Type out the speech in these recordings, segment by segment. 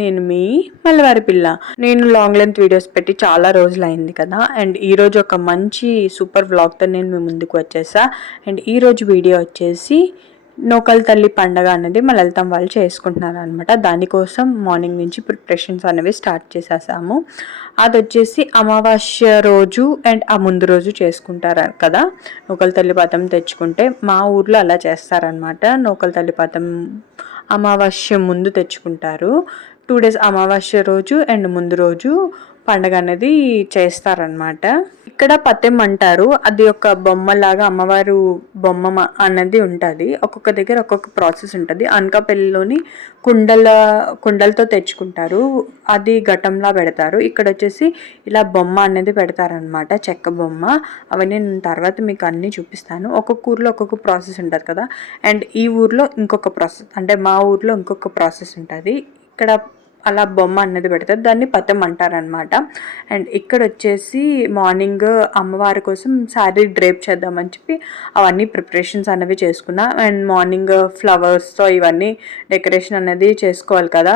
నేను మీ మల్లవారి పిల్ల. నేను లాంగ్ లెంత్ వీడియోస్ పెట్టి చాలా రోజులు అయింది కదా అండ్ ఈరోజు ఒక మంచి సూపర్ వ్లాగ్తో నేను మీ ముందుకు వచ్చేసా. అండ్ ఈరోజు వీడియో వచ్చేసి నోకల్ తల్లి పండగ అనేది మా లలితం వాళ్ళు చేసుకుంటున్నారు అనమాట దానికోసం మార్నింగ్ నుంచి ప్రిపరేషన్స్ అనేవి స్టార్ట్ చేసేసాము. అది వచ్చేసి అమావాస్య రోజు అండ్ ఆ ముందు రోజు చేసుకుంటారు కదా. నోకల తల్లి పాతం తెచ్చుకుంటే మా ఊర్లో అలా చేస్తారనమాట నోకల తల్లి పాతం అమావాస్య ముందు తెచ్చుకుంటారు. టూ డేస్ అమావాస్య రోజు అండ్ ముందు రోజు పండగ అనేది చేస్తారనమాట ఇక్కడ పతెం అంటారు. అది ఒక బొమ్మలాగా అమ్మవారు బొమ్మ అనేది అన్నది ఉంటుంది. ఒక్కొక్క దగ్గర ఒక్కొక్క ప్రాసెస్ ఉంటుంది. అనకాపల్లిలోని కుండల కుండలతో తెచ్చుకుంటారు. అది ఘటంలా పెడతారు. ఇక్కడ వచ్చేసి ఇలా బొమ్మ అనేది పెడతారనమాట చెక్క బొమ్మ. అవన్నీ నేను తర్వాత మీకు అన్నీ చూపిస్తాను. ఒక్కొక్క ఊర్లో ఒక్కొక్క ప్రాసెస్ ఉంటుంది కదా. అండ్ ఈ ఊర్లో ఇంకొక ప్రాసెస్ అంటే మా ఊర్లో ఇంకొక ప్రాసెస్ ఉంటుంది. ఇక్కడ అలా బొమ్మ అనేది పెడతారు. దాన్ని పతం అంటారనమాట అండ్ ఇక్కడ వచ్చేసి మార్నింగ్ అమ్మవారి కోసం శారీ డ్రేప్ చేద్దామని చెప్పి అవన్నీ ప్రిపరేషన్స్ అనేవి చేసుకున్నా. అండ్ మార్నింగ్ ఫ్లవర్స్తో ఇవన్నీ డెకరేషన్ అనేది చేసుకోవాలి కదా.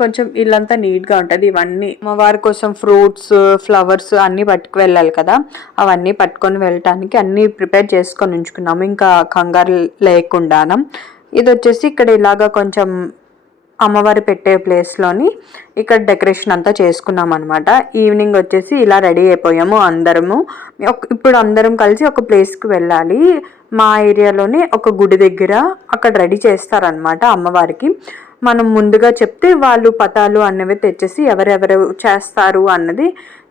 కొంచెం ఇల్లంతా నీట్గా ఉంటుంది. ఇవన్నీ అమ్మవారి కోసం ఫ్రూట్స్ ఫ్లవర్స్ అన్నీ పట్టుకు వెళ్ళాలి కదా. అవన్నీ పట్టుకొని వెళ్ళటానికి అన్నీ ప్రిపేర్ చేసుకొని ఉంచుకున్నాము. ఇంకా కంగారు లేకుండా ఇది వచ్చేసి ఇక్కడ ఇలాగా కొంచెం అమ్మవారి పెట్టే ప్లేస్లోని ఇక్కడ డెకరేషన్ అంతా చేసుకున్నాం అనమాట ఈవినింగ్ వచ్చేసి ఇలా రెడీ అయిపోయాము అందరము. ఇప్పుడు అందరం కలిసి ఒక ప్లేస్కి వెళ్ళాలి. మా ఏరియాలోనే ఒక గుడి దగ్గర అక్కడ రెడీ చేస్తారనమాట అమ్మవారికి. మనం ముందుగా చెప్తే వాళ్ళు పతాలు అనేవి తెచ్చేసి ఎవరెవరు చేస్తారు అన్నది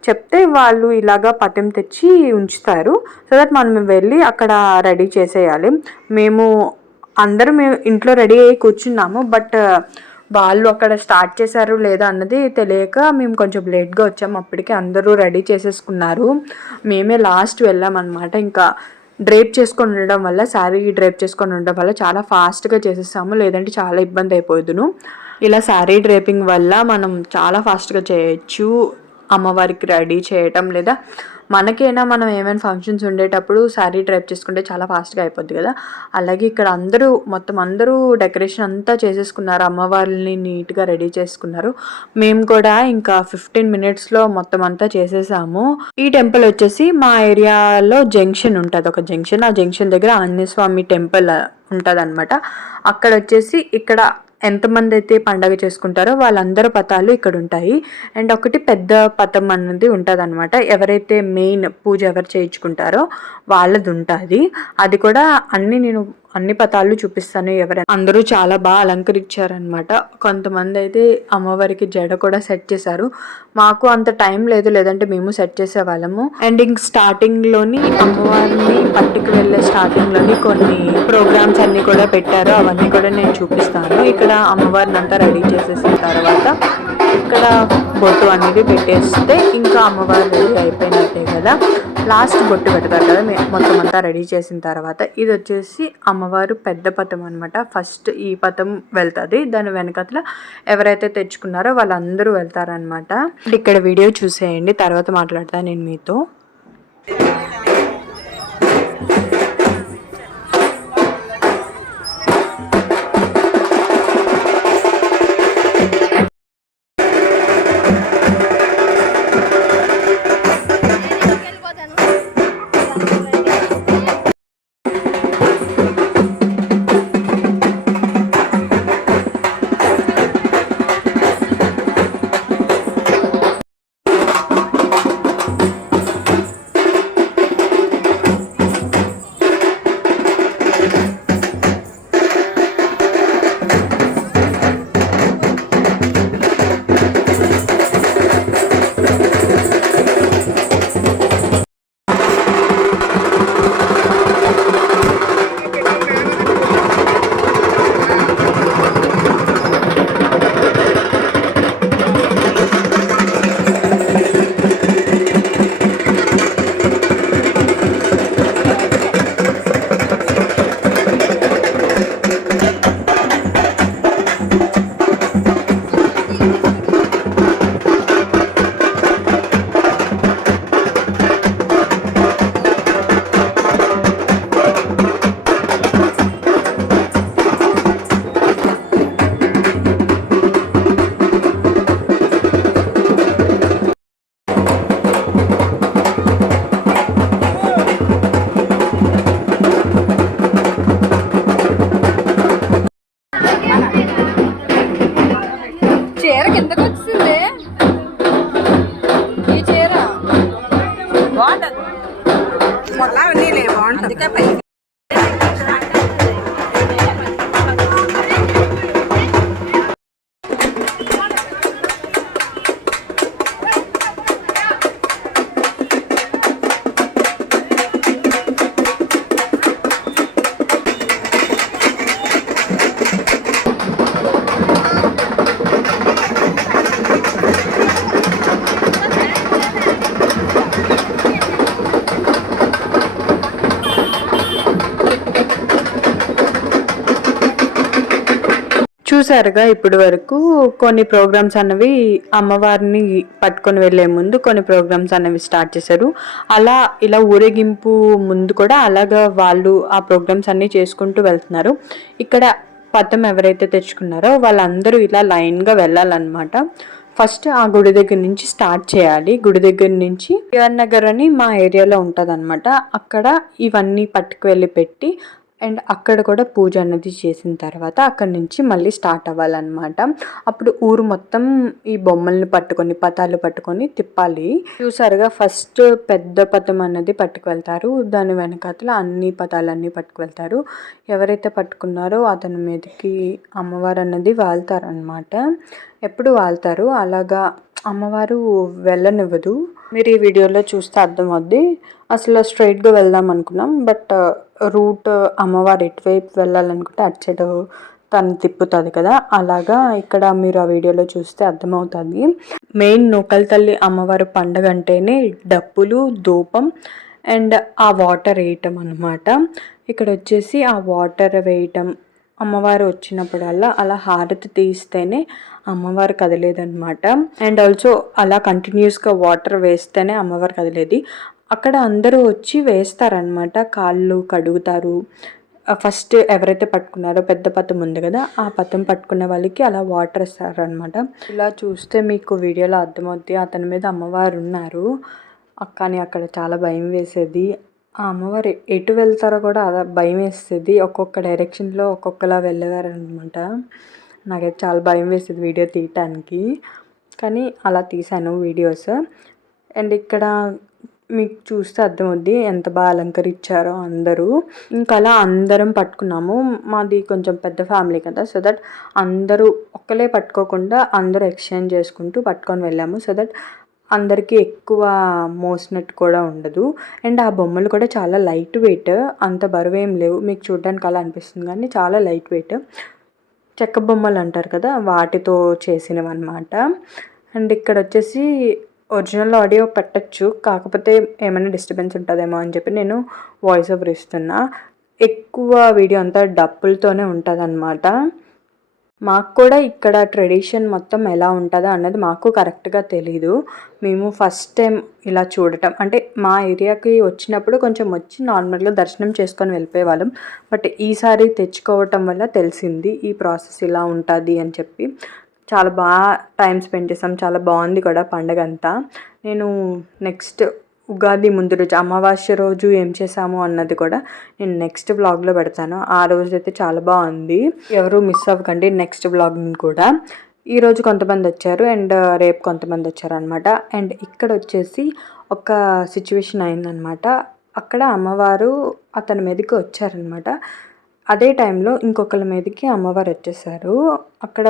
చెప్తే వాళ్ళు ఇలాగా పటం తెచ్చి ఉంచుతారు. సో దట్ మనం వెళ్ళి అక్కడ రెడీ చేసేయాలి. మేము అందరం మేము ఇంట్లో రెడీ అయ్యి కూర్చున్నాము బట్ వాళ్ళు అక్కడ స్టార్ట్ చేశారు లేదా అన్నది తెలియక మేము కొంచెం లేట్గా వచ్చాము అప్పటికే అందరూ రెడీ చేసేసుకున్నారు. మేమే లాస్ట్ వెళ్ళామన్నమాట. ఇంకా డ్రేప్ చేసుకొని ఉండడం వల్ల శారీ డ్రేప్ చేసుకొని ఉండడం వల్ల చాలా ఫాస్ట్గా చేసేసాము. లేదంటే చాలా ఇబ్బంది అయిపోదును ఇలా శారీ డ్రేపింగ్ వల్ల మనం చాలా ఫాస్ట్గా చేయొచ్చు. అమ్మవారికి రెడీ చేయటం లేదా మనకైనా మనం ఏమైనా ఫంక్షన్స్ ఉండేటప్పుడు శారీ డ్రైప్ చేసుకుంటే చాలా ఫాస్ట్గా అయిపోద్ది కదా. అలాగే ఇక్కడ అందరూ మొత్తం అందరూ డెకరేషన్ అంతా చేసేసుకున్నారు. అమ్మవారిని నీట్గా రెడీ చేసుకున్నారు. మేము కూడా ఇంకా ఫిఫ్టీన్ మినిట్స్లో మొత్తం అంతా చేసేసాము. ఈ టెంపుల్ వచ్చేసి మా ఏరియాలో జంక్షన్ ఉంటుంది. ఒక జంక్షన్ ఆ జంక్షన్ దగ్గర ఆంజనేయ స్వామి టెంపుల్ ఉంటుంది అనమాట అక్కడ వచ్చేసి ఇక్కడ ఎంతమంది అయితే పండగ చేసుకుంటారో వాళ్ళందరూ పతాలు ఇక్కడ ఉంటాయి అండ్ ఒకటి పెద్ద పతం అన్నది ఉంటుంది అనమాట ఎవరైతే మెయిన్ పూజ ఎవరు చేయించుకుంటారో వాళ్ళది ఉంటుంది అది కూడా అన్నీ నేను అన్ని పతాలు చూపిస్తాను ఎవరైనా. అందరూ చాలా బాగా అలంకరించారనమాట కొంతమంది అయితే అమ్మవారికి జడ కూడా సెట్ చేశారు. మాకు అంత టైం లేదు లేదంటే మేము సెట్ చేసేవాళ్ళము. అండ్ ఇంక స్టార్టింగ్లోని అమ్మవారిని పట్టుకు వెళ్ళే స్టార్టింగ్లోని కొన్ని ప్రోగ్రామ్స్ అన్ని కూడా పెట్టారు. అవన్నీ కూడా నేను చూపిస్తాను. ఇక్కడ అమ్మవారిని అంతా రెడీ చేసేసిన తర్వాత ఇక్కడ బొట్టు అనేది పెట్టేస్తే ఇంకా అమ్మవారు రెడీ అయిపోయినట్టే కదా. లాస్ట్ బొట్టు పెడతారు కదా మొత్తం అంతా రెడీ చేసిన తర్వాత ఇది వచ్చేసి అమ్మవారు పెద్ద పథం అనమాట ఫస్ట్ ఈ పథం వెళ్తుంది. దాని వెనకట్ల ఎవరైతే తెచ్చుకున్నారో వాళ్ళందరూ వెళ్తారనమాట ఇక్కడ వీడియో చూసేయండి తర్వాత మాట్లాడతాను నేను మీతో. చూసారుగా ఇప్పటి వరకు. కొన్ని ప్రోగ్రామ్స్ అన్నవి అమ్మవారిని పట్టుకొని వెళ్ళే ముందు కొన్ని ప్రోగ్రామ్స్ అన్నవి స్టార్ట్ చేశారు. అలా ఇలా ఊరేగింపు ముందు కూడా అలాగా వాళ్ళు ఆ ప్రోగ్రామ్స్ అన్నీ చేసుకుంటూ వెళ్తున్నారు. ఇక్కడ పథం ఎవరైతే తెచ్చుకున్నారో వాళ్ళందరూ ఇలా లైన్గా వెళ్ళాలన్నమాట. ఫస్ట్ ఆ గుడి దగ్గర నుంచి స్టార్ట్ చేయాలి. గుడి దగ్గర నుంచి టిఆర్ నగర్ అని మా ఏరియాలో ఉంటుంది అక్కడ ఇవన్నీ పట్టుకు వెళ్ళి పెట్టి అండ్ అక్కడ కూడా పూజ అనేది చేసిన తర్వాత అక్కడి నుంచి మళ్ళీ స్టార్ట్ అవ్వాలన్నమాట. అప్పుడు ఊరు మొత్తం ఈ బొమ్మల్ని పట్టుకొని పతాలు పట్టుకొని తిప్పాలి. చూసారుగా ఫస్ట్ పెద్ద పతం అనేది పట్టుకువెళ్తారు. దాని వెనకాతల అన్ని పతాలన్నీ పట్టుకు వెళ్తారు ఎవరైతే పట్టుకున్నారో అతని మీదకి అమ్మవారు అన్నది వాళ్తారనమాట ఎప్పుడు వాళ్తారు? అలాగా అమ్మవారు వెళ్ళనివ్వదు. మీరు ఈ వీడియోలో చూస్తే అర్థమవుద్ది. అసలు స్ట్రైట్గా వెళ్దాం అనుకున్నాం. బట్ రూట్ అమ్మవారు ఎటువైపు వెళ్ళాలనుకుంటే అటు సైడ్ తను తిప్పుతుంది కదా. అలాగా ఇక్కడ మీరు ఆ వీడియోలో చూస్తే అర్థమవుతుంది. మెయిన్ నూకల తల్లి అమ్మవారి పండగ అంటేనే డప్పులు ధూపం అండ్ ఆ వాటర్ వేయటం అనమాట ఇక్కడ వచ్చేసి ఆ వాటర్ వేయటం అమ్మవారు వచ్చినప్పుడల్లా అలా హారతి తీస్తేనే అమ్మవారు కదిలేదనమాట అండ్ ఆల్సో అలా కంటిన్యూస్గా వాటర్ వేస్తేనే అమ్మవారు కదిలేది. అక్కడ అందరూ వచ్చి వేస్తారనమాట కాళ్ళు కడుగుతారు. ఫస్ట్ ఎవరైతే పట్టుకున్నారో పెద్ద పతం ఉంది కదా ఆ పతం పట్టుకున్న వాళ్ళకి అలా వాటర్ ఇస్తారనమాట ఇలా చూస్తే మీకు వీడియోలో అర్థమవుద్ది. అతని మీద అమ్మవారు ఉన్నారు. కానీ అక్కడ చాలా భయం వేసేది. ఆ అమ్మవారు ఎటు వెళ్తారో కూడా అలా భయం వేసేది. ఒక్కొక్క డైరెక్షన్లో ఒక్కొక్కలా వెళ్ళేవారనమాట నాకైతే చాలా భయం వేసేది వీడియో తీయటానికి. కానీ అలా తీశాను వీడియోస్. అండ్ ఇక్కడ మీకు చూస్తే అర్థమవుద్ది ఎంత బాగా అలంకరించారో అందరూ. ఇంకా అలా అందరం పట్టుకున్నాము. మాది కొంచెం పెద్ద ఫ్యామిలీ కదా సో దట్ అందరూ ఒక్కలే పట్టుకోకుండా అందరూ ఎక్స్చేంజ్ చేసుకుంటూ పట్టుకొని వెళ్ళాము. సో దట్ అందరికీ ఎక్కువ మోసినట్టు కూడా ఉండదు. అండ్ ఆ బొమ్మలు కూడా చాలా లైట్ వెయిట్ అంత బరువు ఏం లేవు. మీకు చూడడానికి అలా అనిపిస్తుంది కానీ చాలా లైట్ వెయిట్. చెక్క బొమ్మలు అంటారు కదా వాటితో చేసినవి అనమాట అండ్ ఇక్కడ వచ్చేసి ఒరిజినల్ ఆడియో పెట్టచ్చు కాకపోతే ఏమైనా డిస్టర్బెన్స్ ఉంటుందేమో అని చెప్పి నేను వాయిస్ ఓవర్ ఇస్తున్నా. ఎక్కువ వీడియో అంతా డప్పులతోనే ఉంటుంది అనమాట మాకు కూడా ఇక్కడ ట్రెడిషన్ మొత్తం ఎలా ఉంటుందో అన్నది మాకు కరెక్ట్గా తెలీదు. మేము ఫస్ట్ టైం ఇలా చూడటం. అంటే మా ఏరియాకి వచ్చినప్పుడు కొంచెం వచ్చి నార్మల్గా దర్శనం చేసుకొని వెళ్ళిపోయే వాళ్ళం. బట్ ఈసారి తెచ్చుకోవటం వల్ల తెలిసింది ఈ ప్రాసెస్ ఇలా ఉంటుంది అని చెప్పి. చాలా బాగా టైం స్పెండ్ చేసాం. చాలా బాగుంది కూడా పండగ అంతా నేను నెక్స్ట్ ఉగాది ముందు రోజు అమావాస్య రోజు ఏం చేసాము అన్నది కూడా నేను నెక్స్ట్ బ్లాగ్లో పెడతాను. ఆ రోజు అయితే చాలా బాగుంది. ఎవరు మిస్ అవ్వకండి నెక్స్ట్ బ్లాగ్ని కూడా. ఈరోజు కొంతమంది వచ్చారు అండ్ రేపు కొంతమంది వచ్చారు అనమాట అండ్ ఇక్కడ వచ్చేసి ఒక సిచ్యువేషన్ అయిందనమాట అక్కడ అమ్మవారు అతని మీదకి వచ్చారనమాట అదే టైంలో ఇంకొకరి మీదకి అమ్మవారు వచ్చేసారు. అక్కడ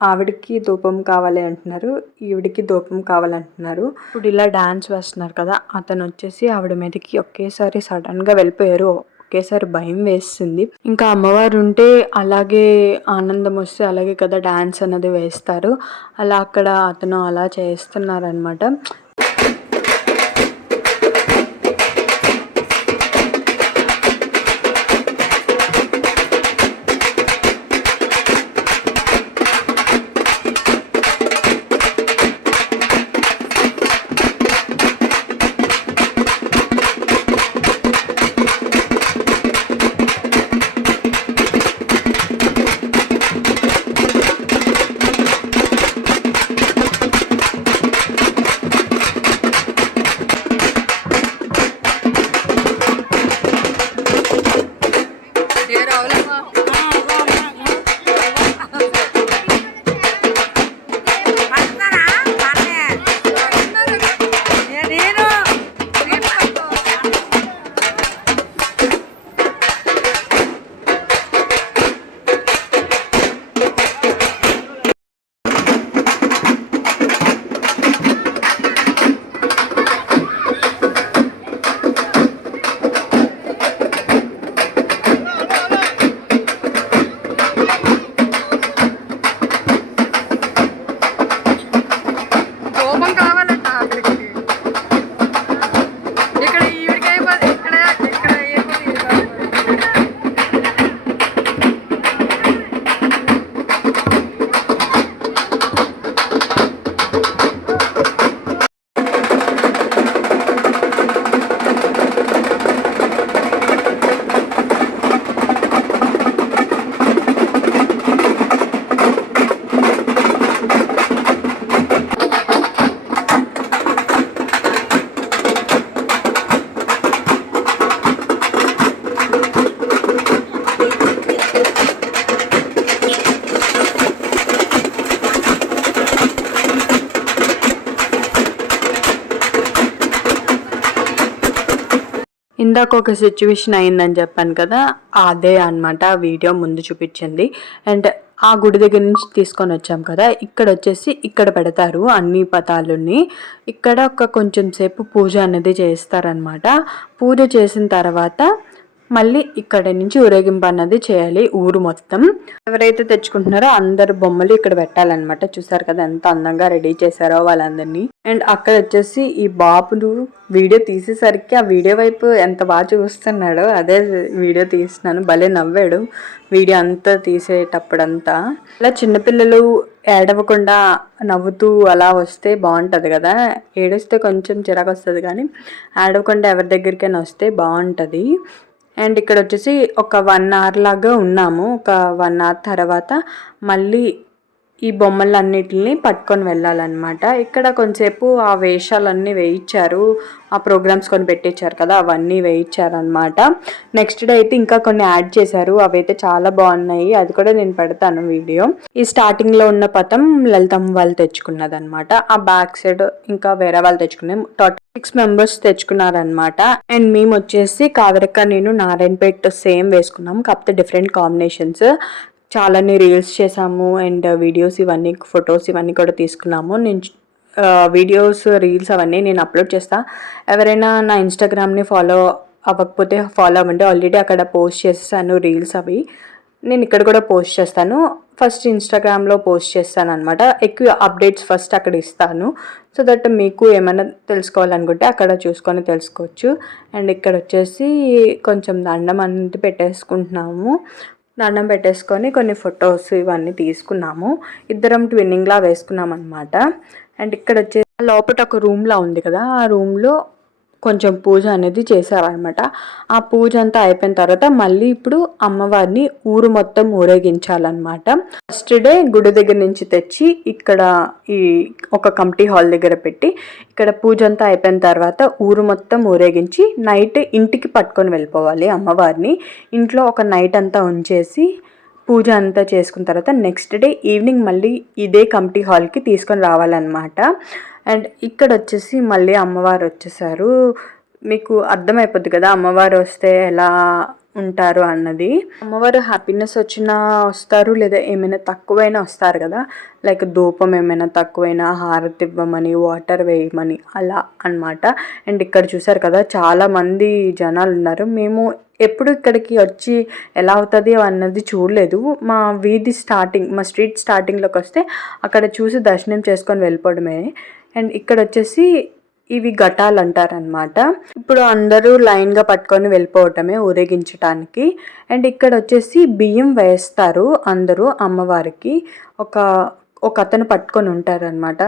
ఆవిడకి ధూపం కావాలి అంటున్నారు ఈవిడికి ధూపం కావాలంటున్నారు. ఇప్పుడు ఇలా డాన్స్ వేస్తున్నారు కదా అతను వచ్చేసి ఆవిడ మీదకి ఒకేసారి సడన్గా వెళ్ళిపోయారు ఒకేసారి భయం వేస్తుంది. ఇంకా అమ్మవారు ఉంటే అలాగే ఆనందం వస్తే అలాగే కదా డాన్స్ అన్నది వేస్తారు. అలా అక్కడ అతను అలా చేస్తున్నారనమాట ఇందాక ఒక సిచ్యువేషన్ అయిందని చెప్పాను కదా అదే అన్నమాట ఆ వీడియో ముందు చూపించింది. అండ్ ఆ గుడి దగ్గర నుంచి తీసుకొని వచ్చాం కదా ఇక్కడ వచ్చేసి ఇక్కడ పెడతారు అన్ని పతాలుని. ఇక్కడ ఒక కొంచెం సేపు పూజ అనేది చేస్తారనమాట పూజ చేసిన తర్వాత మళ్ళీ ఇక్కడ నుంచి ఊరేగింపు అన్నది చేయాలి ఊరు మొత్తం. ఎవరైతే తెచ్చుకుంటున్నారో అందరు బొమ్మలు ఇక్కడ పెట్టాలన్నమాట. చూసారు కదా ఎంత అందంగా రెడీ చేశారో వాళ్ళందరినీ. అండ్ అక్కడ వచ్చేసి ఈ బాబులు వీడియో తీసేసరికి ఆ వీడియో వైపు ఎంత బాగా చూస్తున్నాడో అదే వీడియో తీస్తున్నాను. భలే నవ్వాడు వీడియో అంతా తీసేటప్పుడంతా. అలా చిన్నపిల్లలు ఏడవకుండా నవ్వుతూ అలా వస్తే బాగుంటుంది కదా. ఏడిస్తే కొంచెం చిరాకు వస్తుంది కానీ ఏడవకుండా ఎవరి దగ్గరికైనా వస్తే బాగుంటుంది. అండ్ ఇక్కడ వచ్చేసి ఒక వన్ అవర్ లాగా ఉన్నాము. ఒక వన్ అవర్ తర్వాత మళ్ళీ ఈ బొమ్మలన్నిటిని పట్టుకొని వెళ్ళాలన్నమాట. ఇక్కడ కొంచెంసేపు ఆ వేషాలన్నీ వేయించారు. ఆ ప్రోగ్రామ్స్ కొని పెట్టించారు కదా అవన్నీ వేయించారనమాట నెక్స్ట్ డే అయితే ఇంకా కొన్ని యాడ్ చేశారు. అవైతే చాలా బాగున్నాయి. అది కూడా నేను పెడతాను వీడియో. ఈ స్టార్టింగ్లో ఉన్న పథం లలితమ్మ వాళ్ళు తెచ్చుకున్నది అనమాట ఆ బ్యాక్ సైడ్ ఇంకా వేరే వాళ్ళు తెచ్చుకున్నాం టోటల్ సిక్స్ మెంబర్స్ తెచ్చుకున్నారనమాట అండ్ మేము వచ్చేసి కావరక్క నేను నారాయణపేట్ సేమ్ వేసుకున్నాం. కాకపోతే డిఫరెంట్ కాంబినేషన్స్. చాలానే రీల్స్ చేసాము అండ్ వీడియోస్ ఇవన్నీ ఫొటోస్ ఇవన్నీ కూడా తీసుకున్నాము. నేను వీడియోస్ రీల్స్ అవన్నీ నేను అప్లోడ్ చేస్తా. ఎవరైనా నా ఇన్స్టాగ్రామ్ని ఫాలో అవ్వకపోతే ఫాలో అవ్వండి. ఆల్రెడీ అక్కడ పోస్ట్ చేసేసాను రీల్స్ అవి. నేను ఇక్కడ కూడా పోస్ట్ చేస్తాను. ఫస్ట్ ఇన్స్టాగ్రామ్లో పోస్ట్ చేస్తాను అనమాట ఎక్కువ అప్డేట్స్ ఫస్ట్ అక్కడ ఇస్తాను. సో దట్ మీకు ఏమైనా తెలుసుకోవాలనుకుంటే అక్కడ చూసుకొని తెలుసుకోవచ్చు. అండ్ ఇక్కడ వచ్చేసి కొంచెం దండం అనేది పెట్టేసుకుంటున్నాము. దండం పెట్టేసుకొని కొన్ని ఫొటోస్ ఇవన్నీ తీసుకున్నాము. ఇద్దరం ట్విన్నింగ్లా వేసుకున్నాం అనమాట అండ్ ఇక్కడ వచ్చే లోపల ఒక రూమ్లా ఉంది కదా. ఆ రూమ్లో కొంచెం పూజ అనేది చేశారనమాట ఆ పూజ అంతా అయిపోయిన తర్వాత మళ్ళీ ఇప్పుడు అమ్మవారిని ఊరు మొత్తం ఊరేగించాలన్నమాట. ఫస్ట్ డే గుడి దగ్గర నుంచి తెచ్చి ఇక్కడ ఈ ఒక కమిటీ హాల్ దగ్గర పెట్టి ఇక్కడ పూజ అంతా అయిపోయిన తర్వాత ఊరు మొత్తం ఊరేగించి నైట్ ఇంటికి పట్టుకొని వెళ్ళిపోవాలి అమ్మవారిని. ఇంట్లో ఒక నైట్ అంతా ఉంచేసి పూజ అంతా చేసుకున్న తర్వాత నెక్స్ట్ డే ఈవినింగ్ మళ్ళీ ఇదే కమిటీ హాల్కి తీసుకొని రావాలన్నమాట. అండ్ ఇక్కడ వచ్చేసి మళ్ళీ అమ్మవారు వచ్చేసారు మీకు అర్థమైపోద్ది కదా అమ్మవారు వస్తే ఎలా ఉంటారు అన్నది. అమ్మవారు హ్యాపీనెస్ వచ్చినా వస్తారు లేదా ఏమైనా తక్కువైనా వస్తారు కదా. లైక్ ధూపం ఏమైనా తక్కువైనా హారతి ఇవ్వమని వాటర్ వేయమని అలా అన్నమాట. అండ్ ఇక్కడ చూసారు కదా చాలామంది జనాలు ఉన్నారు మేము ఎప్పుడు ఇక్కడికి వచ్చి ఎలా అవుతుంది అన్నది చూడలేదు. మా వీధి స్టార్టింగ్ మా స్ట్రీట్ స్టార్టింగ్లోకి వస్తే అక్కడ చూసి దర్శనం చేసుకొని వెళ్ళిపోవడమే. అండ్ ఇక్కడ వచ్చేసి ఇవి ఘటాలు అంటారనమాట ఇప్పుడు అందరూ లైన్గా పట్టుకొని వెళ్ళిపోవటమే ఊరేగించటానికి. అండ్ ఇక్కడ వచ్చేసి బియ్యం వేస్తారు అందరూ అమ్మవారికి. ఒక ఒక అతను పట్టుకొని ఉంటారనమాట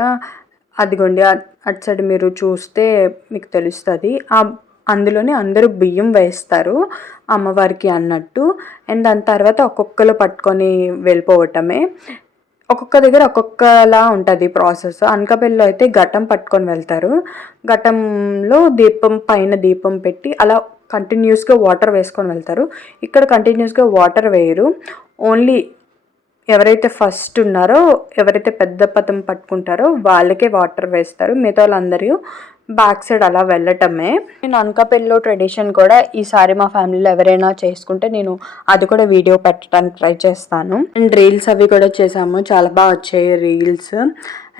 అదిగోండి అటు సైడ్ మీరు చూస్తే మీకు తెలుస్తుంది. ఆ అందులోనే అందరూ బియ్యం వేస్తారు అమ్మవారికి అన్నట్టు. అండ్ దాని తర్వాత ఒక్కొక్కరు పట్టుకొని వెళ్ళిపోవటమే. ఒక్కొక్క దగ్గర ఒక్కొక్కలా ఉంటుంది ప్రాసెస్. అనకాపల్లిలో అయితే ఘటం పట్టుకొని వెళ్తారు. ఘటంలో దీపం పైన దీపం పెట్టి అలా కంటిన్యూస్గా వాటర్ వేసుకొని వెళ్తారు. ఇక్కడ కంటిన్యూస్గా వాటర్ వేయరు. ఓన్లీ ఎవరైతే ఫస్ట్ ఉన్నారో ఎవరైతే పెద్ద పదం పట్టుకుంటారో వాళ్ళకే వాటర్ వేస్తారు. మిగతా వాళ్ళందరూ బ్యాక్ సైడ్ అలా వెళ్ళటమే. నేను అనకాపల్లిలో ట్రెడిషన్ కూడా ఈసారి మా ఫ్యామిలీలో ఎవరైనా చేసుకుంటే నేను అది కూడా వీడియో పెట్టడానికి ట్రై చేస్తాను. అండ్ రీల్స్ అవి కూడా చేసాము చాలా బాగా వచ్చాయి రీల్స్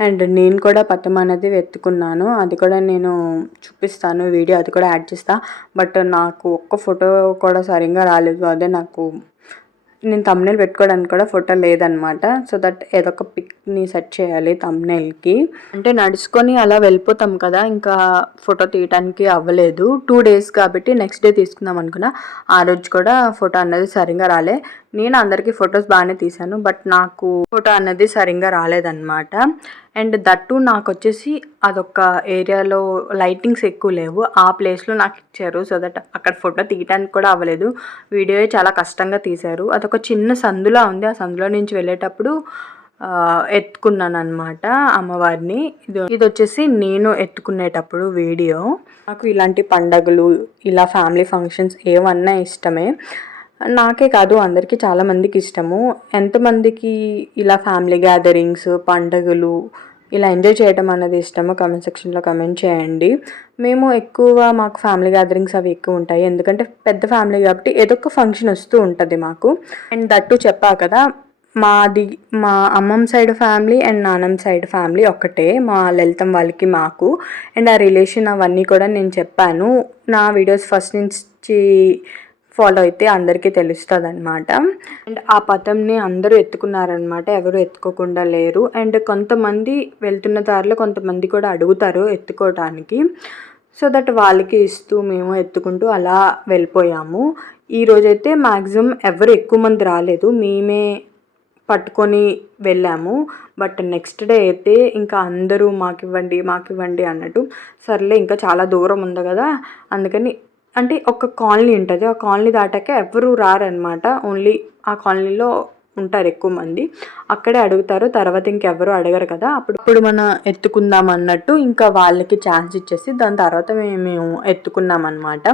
అండ్ నేను కూడా పట్టం అనేది వెతుకున్నాను. అది కూడా నేను చూపిస్తాను. వీడియో అది కూడా యాడ్ చేస్తా. బట్ నాకు ఒక్క ఫోటో కూడా సరిగ్గా రాలేదు. అదే నాకు నేను తమ్నేల్ పెట్టుకోవడానికి కూడా ఫోటో లేదనమాట సో దట్ ఏదో ఒక పిక్ని సెట్ చేయాలి తమ్నేల్కి అంటే నడుచుకొని అలా వెళ్ళిపోతాం కదా ఇంకా ఫోటో తీయడానికి అవ్వలేదు. టూ డేస్ కాబట్టి నెక్స్ట్ డే తీసుకుందాం అనుకున్నా. ఆ రోజు కూడా ఫోటో అనేది సరిగా రాలే. నేను అందరికీ ఫొటోస్ బాగానే తీశాను బట్ నాకు ఫోటో అనేది సరిగ్గా రాలేదన్నమాట. అండ్ దట్టు నాకు వచ్చేసి అదొక ఏరియాలో లైటింగ్స్ ఎక్కువ లేవు. ఆ ప్లేస్లో నాకు ఇచ్చారు సో దట్ అక్కడ ఫోటో తీయడానికి కూడా అవ్వలేదు. వీడియో చాలా కష్టంగా తీశారు. అదొక చిన్న సందులా ఉంది. ఆ సందులో నుంచి వెళ్ళేటప్పుడు ఎత్తుకున్నాను అనమాట అమ్మవారిని. ఇది ఇది వచ్చేసి నేను ఎత్తుకునేటప్పుడు వీడియో. నాకు ఇలాంటి పండగలు ఇలా ఫ్యామిలీ ఫంక్షన్స్ ఏమన్నా ఇష్టమే. నాకే కాదు అందరికీ చాలా మందికి ఇష్టము. ఎంతమందికి ఇలా ఫ్యామిలీ గ్యాదరింగ్స్ పండగలు ఇలా ఎంజాయ్ చేయడం అనేది ఇష్టమో కమెంట్ సెక్షన్లో కమెంట్ చేయండి. మేము ఎక్కువ మాకు ఫ్యామిలీ గ్యాదరింగ్స్ అవి ఎక్కువ ఉంటాయి. ఎందుకంటే పెద్ద ఫ్యామిలీ కాబట్టి ఏదో ఒక ఫంక్షన్ వస్తూ ఉంటుంది మాకు. అండ్ దట్టు చెప్పా కదా మాది మా అమ్మమ్మ సైడ్ ఫ్యామిలీ అండ్ నాన్నమ్మ సైడ్ ఫ్యామిలీ ఒక్కటే మా లలితం వాళ్ళకి మాకు. అండ్ ఆ రిలేషన్ అవన్నీ కూడా నేను చెప్పాను. నా వీడియోస్ ఫస్ట్ నుంచి ఫాలో అయితే అందరికీ తెలుస్తుంది అనమాట అండ్ ఆ పథంని అందరూ ఎత్తుకున్నారనమాట ఎవరు ఎత్తుకోకుండా లేరు. అండ్ కొంతమంది వెళ్తున్న దారిలో కొంతమంది కూడా అడుగుతారు ఎత్తుకోవడానికి సో దట్ వాళ్ళకి ఇస్తూ మేము ఎత్తుకుంటూ అలా వెళ్ళిపోయాము. ఈ రోజైతే మ్యాక్సిమం ఎవరు ఎక్కువ మంది రాలేదు. మేమే పట్టుకొని వెళ్ళాము. బట్ నెక్స్ట్ డే అయితే ఇంకా అందరూ మాకు ఇవ్వండి మాకు ఇవ్వండి అన్నట్టు సర్లే ఇంకా చాలా దూరం ఉంది కదా అందుకని అంటే ఒక కాలనీ ఉంటుంది. ఆ కాలనీ దాటాక ఎవరు రారనమాట. ఓన్లీ ఆ కాలనీలో ఉంటారు ఎక్కువ మంది. అక్కడే అడుగుతారు. తర్వాత ఇంకెవరు అడగరు కదా. అప్పుడు ఇప్పుడు మనం ఎత్తుకుందాం అన్నట్టు ఇంకా వాళ్ళకి ఛాన్స్ ఇచ్చేసి దాని తర్వాత మేము ఎత్తుకున్నాం అనమాట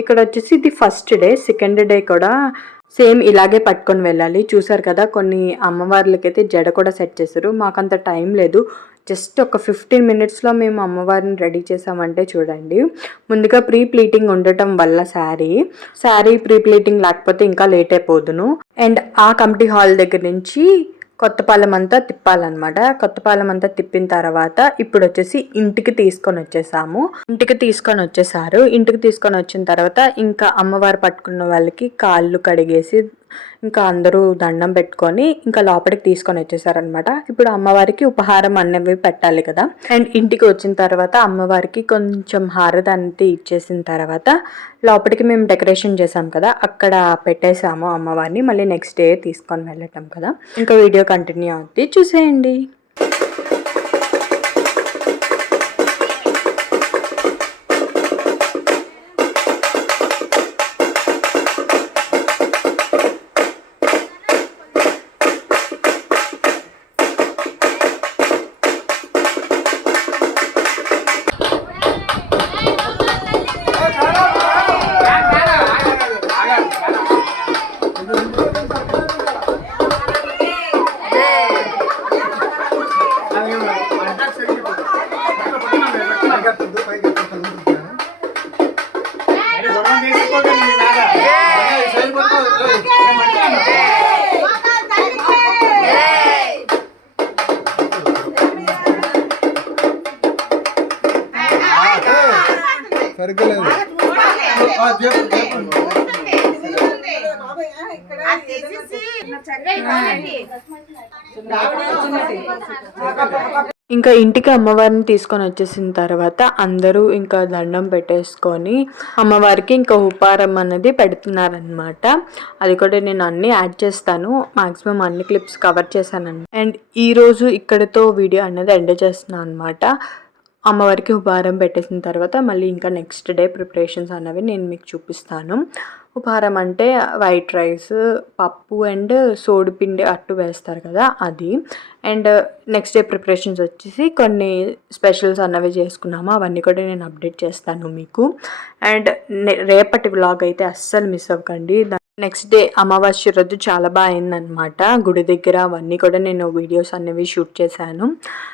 ఇక్కడ వచ్చేసి ఇది ఫస్ట్ డే సెకండ్ డే కూడా సేమ్ ఇలాగే పట్టుకొని వెళ్ళాలి. చూసారు కదా కొన్ని అమ్మవార్లకైతే జడ కూడా సెట్ చేశారు. మాకంత టైం లేదు. జస్ట్ ఒక ఫిఫ్టీన్ మినిట్స్లో మేము అమ్మవారిని రెడీ చేసామంటే చూడండి. ముందుగా ప్రీ ప్లీటింగ్ ఉండటం వల్ల శారీ. శారీ ప్రీ ప్లీటింగ్ లేకపోతే ఇంకా లేట్ అయిపోదును. అండ్ ఆ కమిటీ హాల్ దగ్గర నుంచి కొత్తపాలెం అంతా తిప్పాలన్నమాట. కొత్తపాలెం అంతా తిప్పిన తర్వాత ఇప్పుడు వచ్చేసి ఇంటికి తీసుకొని వచ్చేసాము. ఇంటికి తీసుకొని వచ్చేసారు. ఇంటికి తీసుకొని వచ్చిన తర్వాత ఇంకా అమ్మవారు పట్టుకున్న వాళ్ళకి కాళ్ళు కడిగేసి ఇంకా అందరూ దండం పెట్టుకొని ఇంకా లోపలికి తీసుకొని వచ్చేసారనమాట ఇప్పుడు అమ్మవారికి ఉపహారం అనేవి పెట్టాలి కదా. అండ్ ఇంటికి వచ్చిన తర్వాత అమ్మవారికి కొంచెం హారతి ఇచ్చేసిన తర్వాత లోపలికి మేము డెకరేషన్ చేసాం కదా. అక్కడ పెట్టేసాము అమ్మవారిని. మళ్ళీ నెక్స్ట్ డే తీసుకొని వెళ్ళటం కదా. ఇంకా వీడియో కంటిన్యూ అవుతుంది చూసేయండి. ఇంకా ఇంటికి అమ్మవారిని తీసుకొని వచ్చేసిన తర్వాత అందరూ ఇంకా దండం పెట్టేసుకొని అమ్మవారికి ఇంకా ఉపారం అనేది పెడుతున్నారనమాట అది కూడా నేను అన్ని యాడ్ చేస్తాను. మాక్సిమం అన్ని క్లిప్స్ కవర్ చేశానండి అండ్ ఈరోజు ఇక్కడతో వీడియో అనేది ఎండ్ చేస్తున్నాను అనమాట అమ్మవారికి ఉపహారం పెట్టేసిన తర్వాత మళ్ళీ ఇంకా నెక్స్ట్ డే ప్రిపరేషన్స్ అనేవి నేను మీకు చూపిస్తాను. ఉపహారం అంటే వైట్ రైస్ పప్పు అండ్ సోడిపిండి అట్టు వేస్తారు కదా అది. అండ్ నెక్స్ట్ డే ప్రిపరేషన్స్ వచ్చేసి కొన్ని స్పెషల్స్ అన్నవి చేసుకున్నాము అవన్నీ కూడా నేను అప్డేట్ చేస్తాను మీకు. అండ్ రేపటి వ్లాగ్ అయితే అస్సలు మిస్ అవ్వకండి. నెక్స్ట్ డే అమావాస్య రోజు చాలా బాగా అయిందనమాట గుడి దగ్గర అవన్నీ కూడా నేను వీడియోస్ అనేవి షూట్ చేశాను.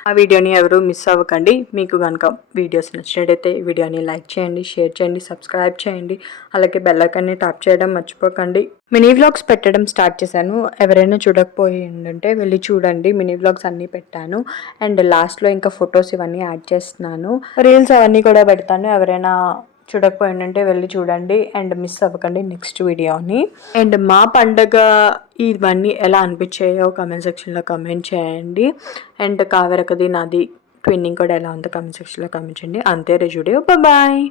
ఆ వీడియోని ఎవరు మిస్ అవ్వకండి. మీకు కనుక వీడియోస్ నచ్చినట్టయితే ఈ వీడియోని లైక్ చేయండి షేర్ చేయండి సబ్స్క్రైబ్ చేయండి. అలాగే బెల్లకన్ని టాప్ చేయడం మర్చిపోకండి. మినీ వ్లాగ్స్ పెట్టడం స్టార్ట్ చేశాను. ఎవరైనా చూడకపోయి ఉంటే వెళ్ళి చూడండి. మినీ వ్లాగ్స్ అన్నీ పెట్టాను. అండ్ లాస్ట్లో ఇంకా ఫొటోస్ ఇవన్నీ యాడ్ చేస్తున్నాను. రీల్స్ అవన్నీ కూడా పెడతాను. ఎవరైనా చూడకపోయిందంటే వెళ్ళి చూడండి అండ్ మిస్ అవ్వకండి నెక్స్ట్ వీడియోని. అండ్ మా పండగ ఇవన్నీ ఎలా అనిపించాయో కమెంట్ సెక్షన్లో కమెంట్ చేయండి. అండ్ కావేరకది నాది ట్విన్నింగ్ కూడా ఎలా ఉందో కమెంట్ సెక్షన్లో కమెంట్ చేయండి. అంతే రే బాయ్